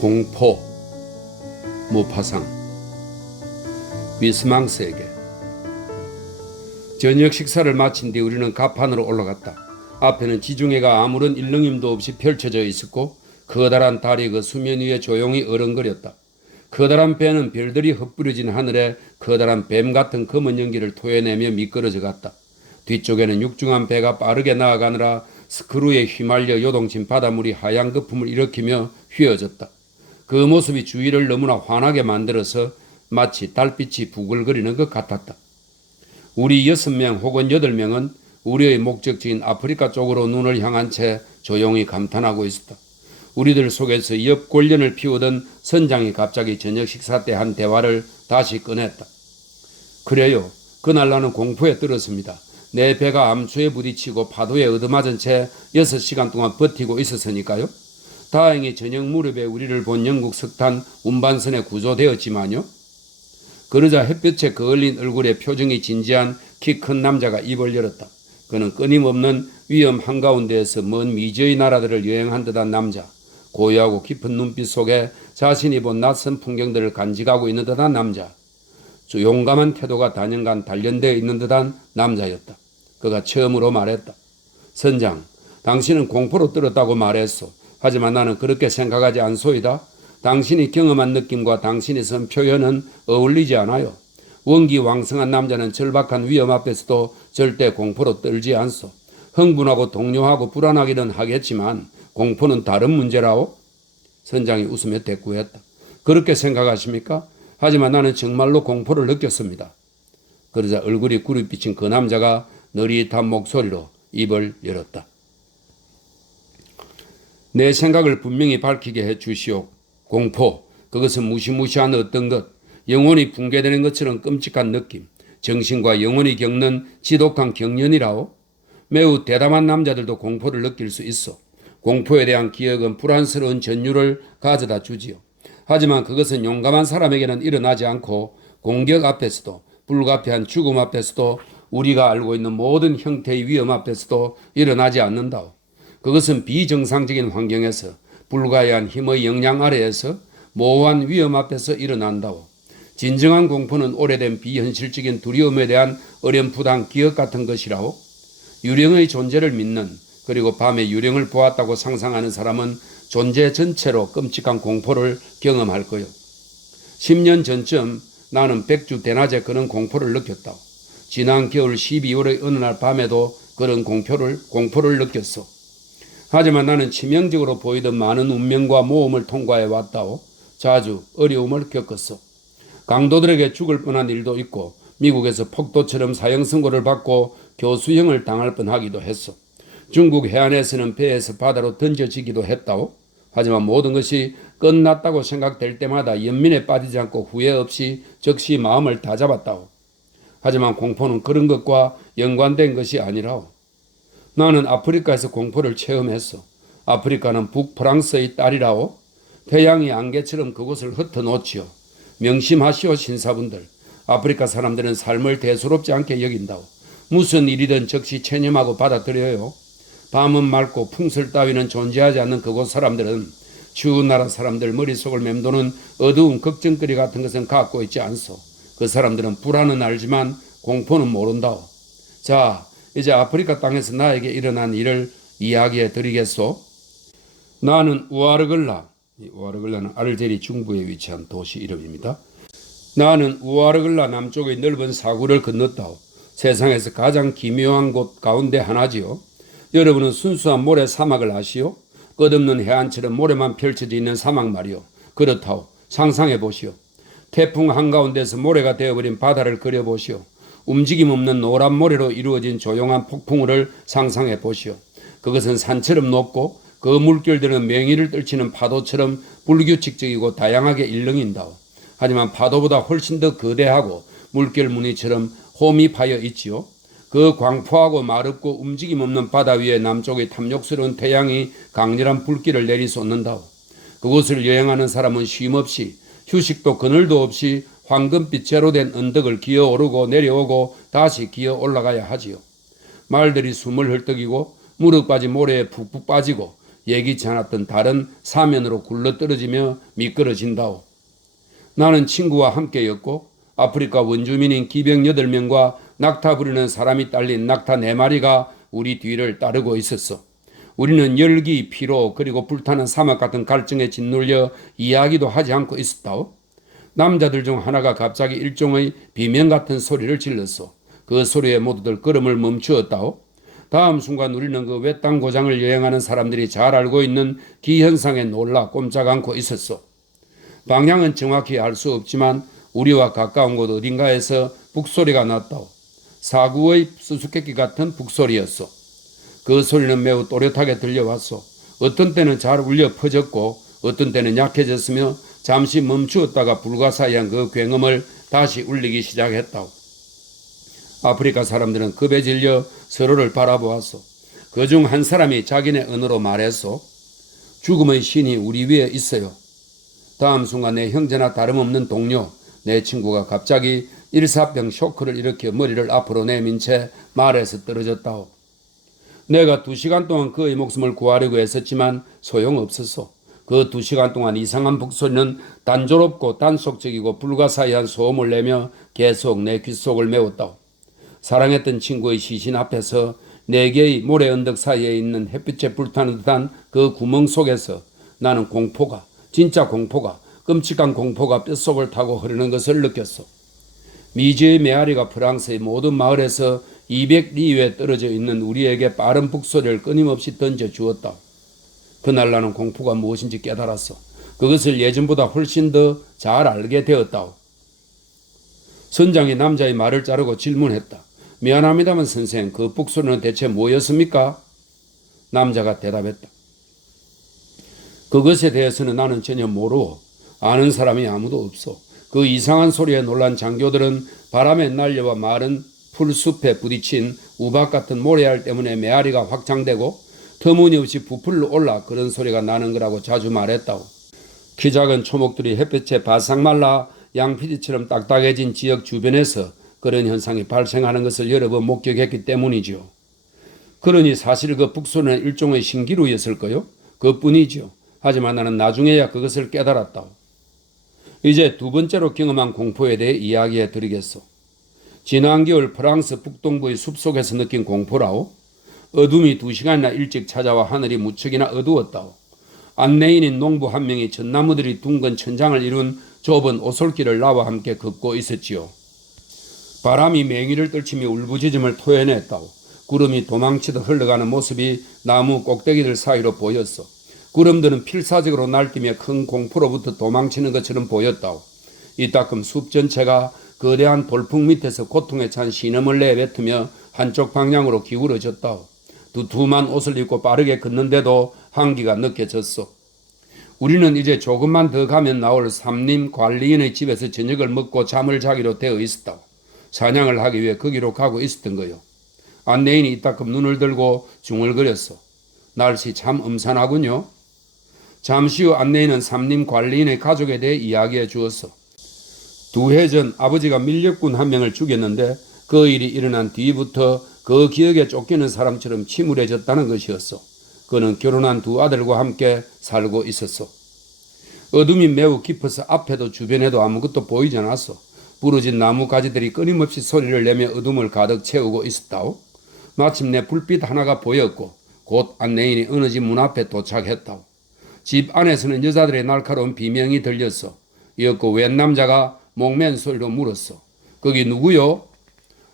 공포, 무파상, 위스망스에게. 저녁 식사를 마친 뒤 우리는 갑판으로 올라갔다. 앞에는 지중해가 아무런 일렁임도 없이 펼쳐져 있었고 커다란 달이 그 수면 위에 조용히 어른거렸다. 커다란 배는 별들이 흩뿌려진 하늘에 커다란 뱀 같은 검은 연기를 토해내며 미끄러져 갔다. 뒤쪽에는 육중한 배가 빠르게 나아가느라 스크루에 휘말려 요동친 바닷물이 하얀 거품을 일으키며 휘어졌다. 그 모습이 주위를 너무나 환하게 만들어서 마치 달빛이 부글거리는 것 같았다. 우리 6명 혹은 8명은 우리의 목적지인 아프리카 쪽으로 눈을 향한 채 조용히 감탄하고 있었다. 우리들 속에서 옆골련을 피우던 선장이 갑자기 저녁 식사 때 한 대화를 다시 꺼냈다. 그래요. 그날 나는 공포에 떨었습니다. 내 배가 암초에 부딪히고 파도에 얻어맞은 채 6시간 동안 버티고 있었으니까요. 다행히 저녁 무렵에 우리를 본 영국 석탄 운반선에 구조되었지만요. 그러자 햇볕에 그을린 얼굴에 표정이 진지한 키 큰 남자가 입을 열었다. 그는 끊임없는 위험 한가운데에서 먼 미지의 나라들을 여행한 듯한 남자, 고요하고 깊은 눈빛 속에 자신이 본 낯선 풍경들을 간직하고 있는 듯한 남자, 용감한 태도가 단연간 단련되어 있는 듯한 남자였다. 그가 처음으로 말했다. 선장, 당신은 공포로 떨었다고 말했소. 하지만 나는 그렇게 생각하지 않소이다. 당신이 경험한 느낌과 당신이 쓴 표현은 어울리지 않아요. 원기왕성한 남자는 절박한 위험 앞에서도 절대 공포로 떨지 않소. 흥분하고 동요하고 불안하기는 하겠지만 공포는 다른 문제라오. 선장이 웃으며 대꾸했다. 그렇게 생각하십니까? 하지만 나는 정말로 공포를 느꼈습니다. 그러자 얼굴이 구릿빛인 그 남자가 느릿한 목소리로 입을 열었다. 내 생각을 분명히 밝히게 해주시오. 공포, 그것은 무시무시한 어떤 것, 영혼이 붕괴되는 것처럼 끔찍한 느낌, 정신과 영혼이 겪는 지독한 경련이라오. 매우 대담한 남자들도 공포를 느낄 수 있어. 공포에 대한 기억은 불안스러운 전율을 가져다 주지요. 하지만 그것은 용감한 사람에게는 일어나지 않고 공격 앞에서도, 불가피한 죽음 앞에서도, 우리가 알고 있는 모든 형태의 위험 앞에서도 일어나지 않는다오. 그것은 비정상적인 환경에서, 불가해한 힘의 영향 아래에서, 모호한 위험 앞에서 일어난다오. 진정한 공포는 오래된 비현실적인 두려움에 대한 어렴풋한 기억 같은 것이라오. 유령의 존재를 믿는, 그리고 밤에 유령을 보았다고 상상하는 사람은 존재 전체로 끔찍한 공포를 경험할 거요. 10년 전쯤 나는 백주 대낮에 그런 공포를 느꼈다. 지난 겨울 12월의 어느 날 밤에도 그런 공포를 느꼈어. 하지만 나는 치명적으로 보이던 많은 운명과 모험을 통과해 왔다오. 자주 어려움을 겪었어. 강도들에게 죽을 뻔한 일도 있고 미국에서 폭도처럼 사형 선고를 받고 교수형을 당할 뻔하기도 했어. 중국 해안에서는 배에서 바다로 던져지기도 했다오. 하지만 모든 것이 끝났다고 생각될 때마다 연민에 빠지지 않고 후회 없이 즉시 마음을 다잡았다오. 하지만 공포는 그런 것과 연관된 것이 아니라오. 나는 아프리카에서 공포를 체험했어. 아프리카는 북프랑스의 딸이라오. 태양이 안개처럼 그곳을 흩어놓지요. 명심하시오 신사분들. 아프리카 사람들은 삶을 대수롭지 않게 여긴다오. 무슨 일이든 즉시 체념하고 받아들여요. 밤은 맑고 풍설 따위는 존재하지 않는 그곳 사람들은 추운 나라 사람들 머릿속을 맴도는 어두운 걱정거리 같은 것은 갖고 있지 않소. 그 사람들은 불안은 알지만 공포는 모른다오. 자, 이제 아프리카 땅에서 나에게 일어난 일을 이야기해 드리겠소. 나는 우아르글라는 알제리 중부에 위치한 도시 이름입니다. 나는 우아르글라 남쪽의 넓은 사구를 건넜다오. 세상에서 가장 기묘한 곳 가운데 하나지요. 여러분은 순수한 모래 사막을 아시오? 끝없는 해안처럼 모래만 펼쳐져 있는 사막 말이오. 그렇다오. 상상해 보시오. 태풍 한가운데서 모래가 되어버린 바다를 그려보시오. 움직임 없는 노란 모래로 이루어진 조용한 폭풍우를 상상해 보시오. 그것은 산처럼 높고 그 물결들은 맹위를 떨치는 파도처럼 불규칙적이고 다양하게 일렁인다오. 하지만 파도보다 훨씬 더 거대하고 물결 무늬처럼 홈이 파여 있지요. 그 광포하고 마렵고 움직임 없는 바다 위에 남쪽의 탐욕스러운 태양이 강렬한 불길을 내리솟는다오. 그곳을 여행하는 사람은 쉼없이 휴식도 그늘도 없이 황금빛으로 된 언덕을 기어오르고 내려오고 다시 기어 올라가야 하지요. 말들이 숨을 헐떡이고 무릎까지 모래에 푹푹 빠지고 예기치 않았던 다른 사면으로 굴러떨어지며 미끄러진다오. 나는 친구와 함께였고 아프리카 원주민인 기병 8명과 낙타 부리는 사람이 딸린 낙타 4마리가 우리 뒤를 따르고 있었어. 우리는 열기, 피로 그리고 불타는 사막 같은 갈증에 짓눌려 이야기도 하지 않고 있었다오. 남자들 중 하나가 갑자기 일종의 비명 같은 소리를 질렀어. 그 소리에 모두들 걸음을 멈추었다오. 다음 순간 우리는 그 외딴 고장을 여행하는 사람들이 잘 알고 있는 기현상에 놀라 꼼짝 않고 있었어. 방향은 정확히 알 수 없지만 우리와 가까운 곳 어딘가에서 북소리가 났다오. 사구의 수수께끼 같은 북소리였어. 그 소리는 매우 또렷하게 들려왔어. 어떤 때는 잘 울려 퍼졌고 어떤 때는 약해졌으며 잠시 멈추었다가 불가사의한 그 굉음을 다시 울리기 시작했다오. 아프리카 사람들은 급에 질려 서로를 바라보았어. 그중 한 사람이 자기네 언어로 말했어. 죽음의 신이 우리 위에 있어요. 다음 순간 내 형제나 다름없는 동료, 내 친구가 갑자기 일사병 쇼크를 일으켜 머리를 앞으로 내민 채 말에서 떨어졌다오. 내가 2시간 동안 그의 목숨을 구하려고 했었지만 소용없었어. 그 2시간 동안 이상한 북소리는 단조롭고 단속적이고 불가사의한 소음을 내며 계속 내 귓속을 메웠다오. 사랑했던 친구의 시신 앞에서 4개의 모래 언덕 사이에 있는 햇빛에 불타는 듯한 그 구멍 속에서 나는 공포가, 진짜 공포가, 끔찍한 공포가 뼛속을 타고 흐르는 것을 느꼈어. 미지의 메아리가 프랑스의 모든 마을에서 200리에 떨어져 있는 우리에게 빠른 북소리를 끊임없이 던져주었다. 그날 나는 공포가 무엇인지 깨달았어. 그것을 예전보다 훨씬 더 잘 알게 되었다. 선장이 남자의 말을 자르고 질문했다. 미안합니다만 선생, 그 북소리는 대체 뭐였습니까? 남자가 대답했다. 그것에 대해서는 나는 전혀 모르고 아는 사람이 아무도 없어. 그 이상한 소리에 놀란 장교들은 바람에 날려와 마른 풀숲에 부딪힌 우박 같은 모래알 때문에 메아리가 확장되고 터무니없이 부풀러 올라 그런 소리가 나는 거라고 자주 말했다고. 키 작은 초목들이 햇볕에 바싹 말라 양피지처럼 딱딱해진 지역 주변에서 그런 현상이 발생하는 것을 여러 번 목격했기 때문이죠. 그러니 사실 그 북소리는 일종의 신기루였을까요? 그뿐이죠. 하지만 나는 나중에야 그것을 깨달았다. 이제 2번째로 경험한 공포에 대해 이야기해 드리겠소. 지난 겨울 프랑스 북동부의 숲속에서 느낀 공포라오. 어둠이 2시간이나 일찍 찾아와 하늘이 무척이나 어두웠다오. 안내인인 농부 한 명이 전나무들이 둥근 천장을 이룬 좁은 오솔길을 나와 함께 걷고 있었지요. 바람이 맹위를 떨치며 울부짖음을 토해냈다오. 구름이 도망치듯 흘러가는 모습이 나무 꼭대기들 사이로 보였어. 구름들은 필사적으로 날뛰며 큰 공포로부터 도망치는 것처럼 보였다오. 이따금 숲 전체가 거대한 돌풍 밑에서 고통에 찬 신음을 내뱉으며 한쪽 방향으로 기울어졌다오. 두툼한 옷을 입고 빠르게 걷는데도 한기가 느껴졌어. 우리는 이제 조금만 더 가면 나올 삼림 관리인의 집에서 저녁을 먹고 잠을 자기로 되어 있었다오. 사냥을 하기 위해 거기로 가고 있었던 거요. 안내인이 이따금 눈을 들고 중얼거렸어. 날씨 참 음산하군요. 잠시 후 안내인은 삼림 관리인의 가족에 대해 이야기해 주었어. 2해 전 아버지가 밀렵군 한 명을 죽였는데 그 일이 일어난 뒤부터 그 기억에 쫓기는 사람처럼 침울해졌다는 것이었어. 그는 결혼한 2 아들과 함께 살고 있었어. 어둠이 매우 깊어서 앞에도 주변에도 아무것도 보이지 않았어. 부러진 나무 가지들이 끊임없이 소리를 내며 어둠을 가득 채우고 있었다오. 마침내 불빛 하나가 보였고 곧 안내인이 어느 집 문 앞에 도착했다오. 집 안에서는 여자들의 날카로운 비명이 들렸어. 이었고 웬 남자가 목맨 소리로 물었어. 거기 누구요?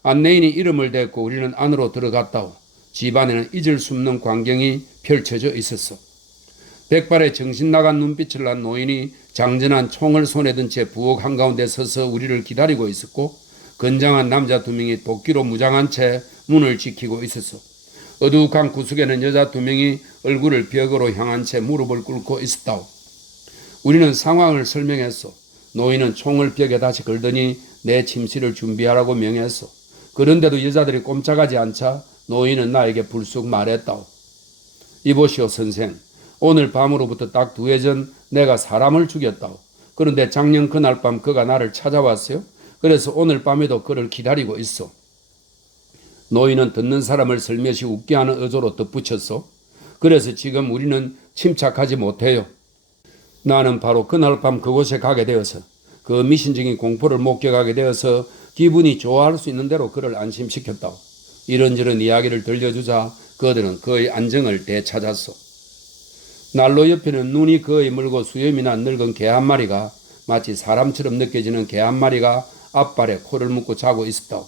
안내인이 이름을 댔고 우리는 안으로 들어갔다오. 집 안에는 잊을 수 없는 광경이 펼쳐져 있었어. 백발의 정신 나간 눈빛을 한 노인이 장전한 총을 손에 든 채 부엌 한가운데 서서 우리를 기다리고 있었고 건장한 남자 2명이 도끼로 무장한 채 문을 지키고 있었어. 어두욱한 구석에는 여자 2명이 얼굴을 벽으로 향한 채 무릎을 꿇고 있었다오. 우리는 상황을 설명했어. 노인은 총을 벽에 다시 걸더니 내 침실을 준비하라고 명했어. 그런데도 여자들이 꼼짝하지 않자 노인은 나에게 불쑥 말했다오. 이보시오 선생, 오늘 밤으로부터 딱 2해 전 내가 사람을 죽였다오. 그런데 작년 그날 밤 그가 나를 찾아왔어요. 그래서 오늘 밤에도 그를 기다리고 있어. 노인은 듣는 사람을 슬며시 웃게 하는 어조로 덧붙였어. 그래서 지금 우리는 침착하지 못해요. 나는 바로 그날 밤 그곳에 가게 되어서 그 미신적인 공포를 목격하게 되어서 기분이 좋아할 수 있는 대로 그를 안심시켰다. 이런저런 이야기를 들려주자 그들은 그의 안정을 되찾았어. 난로 옆에는 눈이 거의 멀고 수염이 난 늙은 개 한 마리가 마치 사람처럼 느껴지는 개 한 마리가 앞발에 코를 묶고 자고 있었다.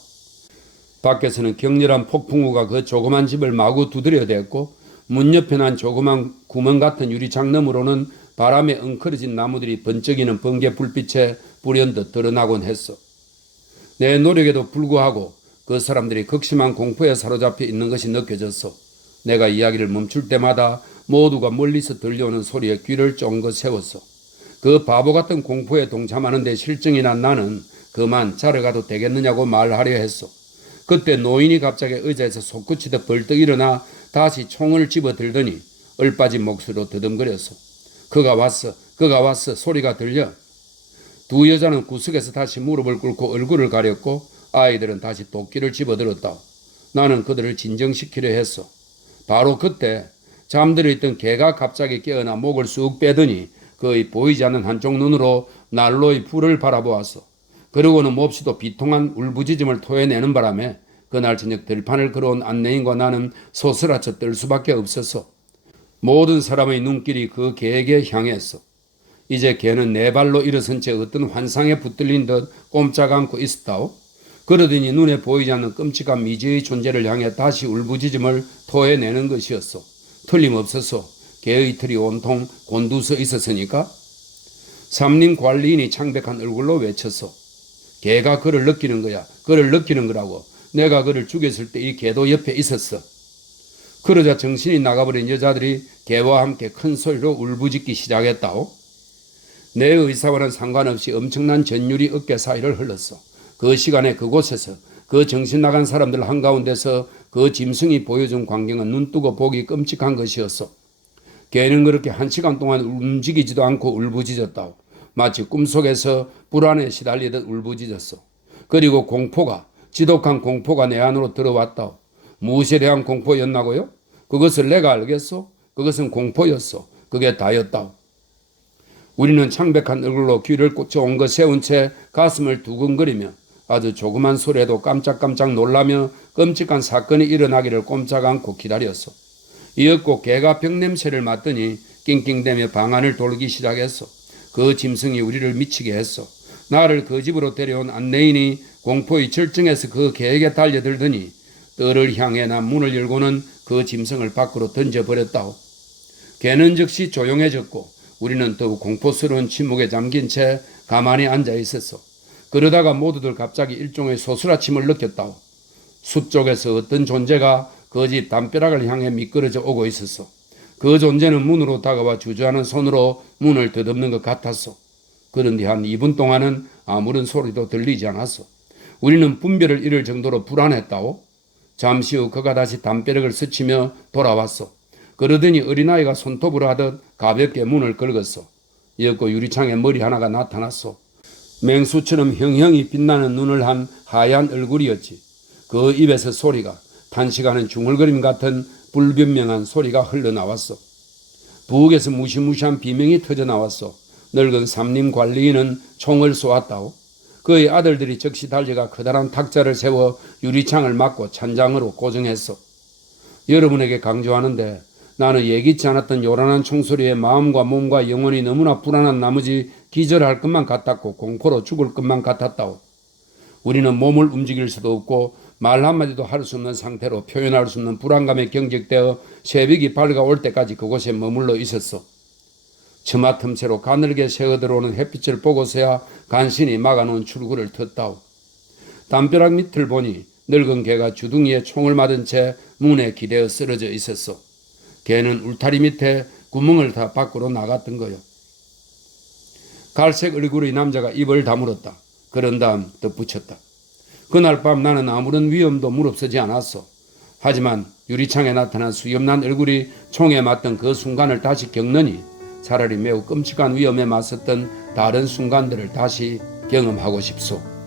밖에서는 격렬한 폭풍우가 그 조그만 집을 마구 두드려댔고 문 옆에 난 조그만 구멍 같은 유리창 너머로는 바람에 엉클어진 나무들이 번쩍이는 번개 불빛에 불현듯 드러나곤 했어. 내 노력에도 불구하고 그 사람들이 극심한 공포에 사로잡혀 있는 것이 느껴졌어. 내가 이야기를 멈출 때마다 모두가 멀리서 들려오는 소리에 귀를 쫑긋 세웠어. 그 바보 같은 공포에 동참하는데 실증이 난 나는 그만 자러 가도 되겠느냐고 말하려 했어. 그때 노인이 갑자기 의자에서 솟구치듯 벌떡 일어나 다시 총을 집어들더니 얼빠진 목소리로 더듬거렸어. 그가 왔어 소리가 들려. 두 여자는 구석에서 다시 무릎을 꿇고 얼굴을 가렸고 아이들은 다시 도끼를 집어들었다. 나는 그들을 진정시키려 했어. 바로 그때 잠들어 있던 개가 갑자기 깨어나 목을 쑥 빼더니 거의 보이지 않는 한쪽 눈으로 난로의 불을 바라보았어. 그러고는 몹시도 비통한 울부짖음을 토해내는 바람에 그날 저녁 들판을 걸어온 안내인과 나는 소스라쳐 떨 수밖에 없었어. 모든 사람의 눈길이 그 개에게 향했어. 이제 개는 네 발로 일어선 채 어떤 환상에 붙들린 듯 꼼짝 않고 있었다오. 그러더니 눈에 보이지 않는 끔찍한 미지의 존재를 향해 다시 울부짖음을 토해내는 것이었어. 틀림없었어. 개의 털이 온통 곤두서 있었으니까. 삼림 관리인이 창백한 얼굴로 외쳤어. 개가 그를 느끼는 거야. 그를 느끼는 거라고. 내가 그를 죽였을 때 이 개도 옆에 있었어. 그러자 정신이 나가버린 여자들이 개와 함께 큰 소리로 울부짖기 시작했다오. 내 의사와는 상관없이 엄청난 전율이 어깨 사이를 흘렀어. 그 시간에 그곳에서 그 정신 나간 사람들 한가운데서 그 짐승이 보여준 광경은 눈뜨고 보기 끔찍한 것이었어. 개는 그렇게 1시간 동안 움직이지도 않고 울부짖었다오. 마치 꿈속에서 불안에 시달리듯 울부짖었어. 그리고 지독한 공포가 내 안으로 들어왔다오. 무엇에 대한 공포였나고요? 그것을 내가 알겠소? 그것은 공포였어. 그게 다였다오. 우리는 창백한 얼굴로 귀를 쫑긋 세운 채 가슴을 두근거리며 아주 조그만 소리에도 깜짝깜짝 놀라며 끔찍한 사건이 일어나기를 꼼짝 않고 기다렸어. 이윽고 개가 병냄새를 맡더니 낑낑대며 방 안을 돌기 시작했어. 그 짐승이 우리를 미치게 했어. 나를 그 집으로 데려온 안내인이 공포의 절정에서 그 개에게 달려들더니 뜰을 향해 난 문을 열고는 그 짐승을 밖으로 던져버렸다오. 개는 즉시 조용해졌고 우리는 더욱 공포스러운 침묵에 잠긴 채 가만히 앉아 있었어. 그러다가 모두들 갑자기 일종의 소스라침을 느꼈다오. 숲 쪽에서 어떤 존재가 그 집 담벼락을 향해 미끄러져 오고 있었어. 그 존재는 문으로 다가와 주저하는 손으로 문을 더듬는 것 같았어. 그런데 한 2분 동안은 아무런 소리도 들리지 않았어. 우리는 분별을 잃을 정도로 불안했다오. 잠시 후 그가 다시 담벼락을 스치며 돌아왔어. 그러더니 어린아이가 손톱으로 하듯 가볍게 문을 긁었어. 이윽고 유리창에 머리 하나가 나타났어. 맹수처럼 형형이 빛나는 눈을 한 하얀 얼굴이었지. 그 입에서 소리가 탄식하는 중얼거림 같은 불변명한 소리가 흘러나왔어. 부엌에서 무시무시한 비명이 터져나왔어. 늙은 삼림 관리인은 총을 쏘았다오. 그의 아들들이 즉시 달려가 커다란 탁자를 세워 유리창을 막고 찬장으로 고정했어. 여러분에게 강조하는데 나는 예기치 않았던 요란한 총소리에 마음과 몸과 영혼이 너무나 불안한 나머지 기절할 것만 같았고 공포로 죽을 것만 같았다오. 우리는 몸을 움직일 수도 없고 말 한마디도 할 수 없는 상태로 표현할 수 없는 불안감에 경직되어 새벽이 밝아올 때까지 그곳에 머물러 있었어. 처마 틈새로 가늘게 새어들어오는 햇빛을 보고서야 간신히 막아놓은 출구를 텄다오. 담벼락 밑을 보니 늙은 개가 주둥이에 총을 맞은 채 문에 기대어 쓰러져 있었어. 개는 울타리 밑에 구멍을 다 밖으로 나갔던 거요. 갈색 얼굴의 남자가 입을 다물었다. 그런 다음 덧붙였다. 그날 밤 나는 아무런 위험도 무릅쓰지 않았어. 하지만 유리창에 나타난 수염난 얼굴이 총에 맞던 그 순간을 다시 겪느니 차라리 매우 끔찍한 위험에 맞섰던 다른 순간들을 다시 경험하고 싶소.